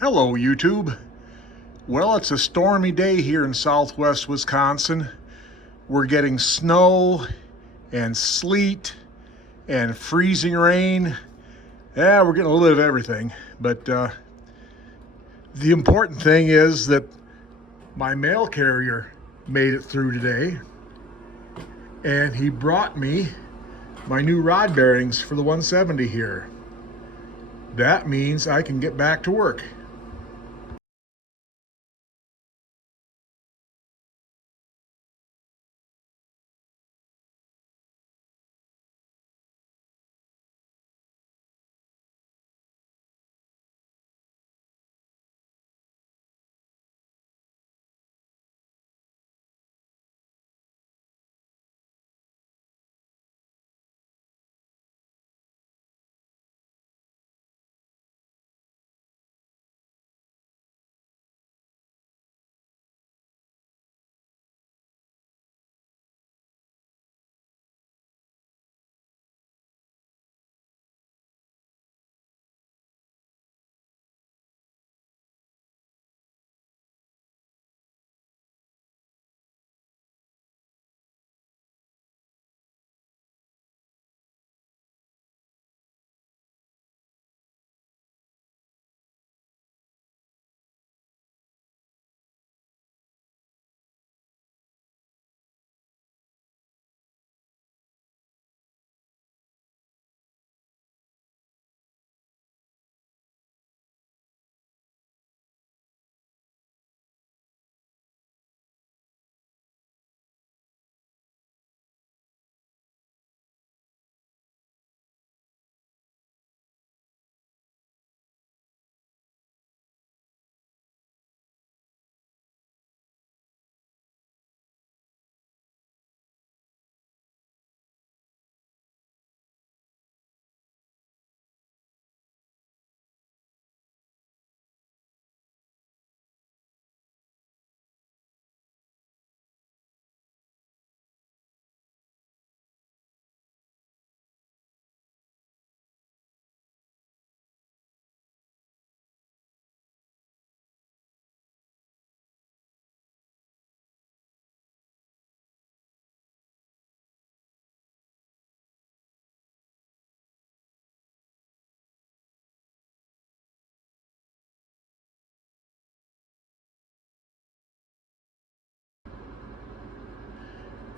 Hello, YouTube. Well, it's a stormy day here in southwest Wisconsin. We're getting snow and sleet and freezing rain. Yeah, we're getting a little bit of everything. But the important thing is that my mail carrier made it through today, and he brought me my new rod bearings for the 170 here. That means I can get back to work.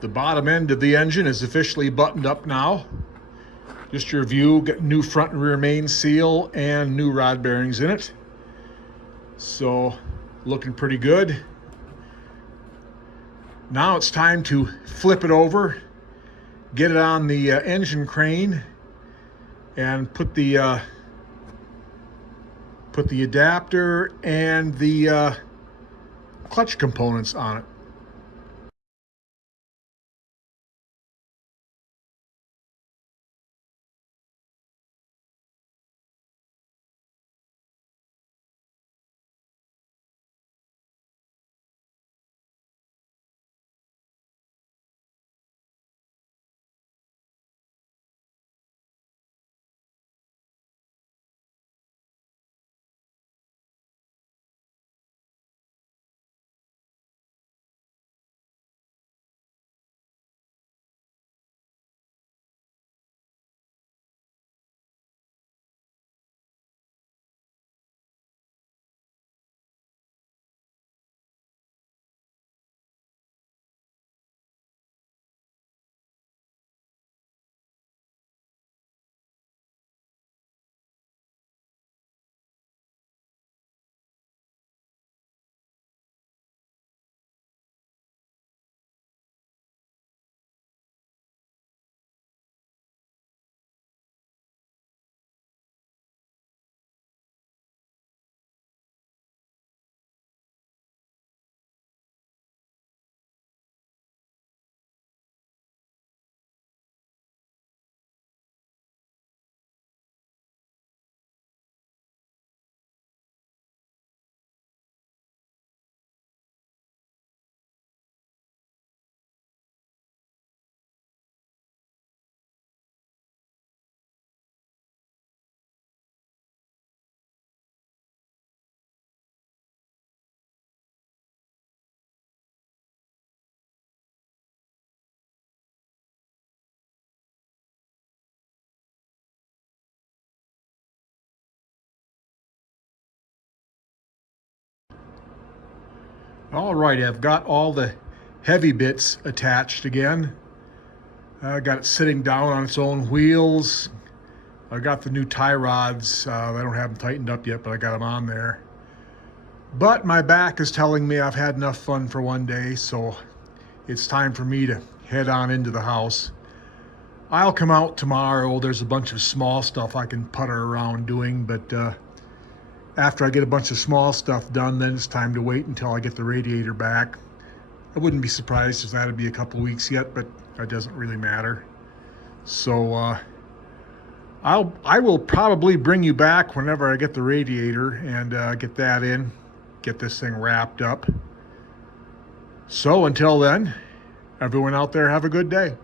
The bottom end of the engine is officially buttoned up now. Just to review, got new front and rear main seal and new rod bearings in it. So, looking pretty good. Now it's time to flip it over, get it on the engine crane, and put the adapter and the clutch components on it. All right, I've got all the heavy bits attached again. I got it sitting down on its own wheels. I got the new tie rods. I don't have them tightened up yet, but I got them on there. But my back is telling me I've had enough fun for one day, so it's time for me to head on into the house. I'll come out tomorrow. There's a bunch of small stuff I can putter around doing, but after I get a bunch of small stuff done, then it's time to wait until I get the radiator back. I wouldn't be surprised if that'd be a couple weeks yet, but that doesn't really matter. So I will probably bring you back whenever I get the radiator and get that in, get this thing wrapped up. So until then, everyone out there have a good day.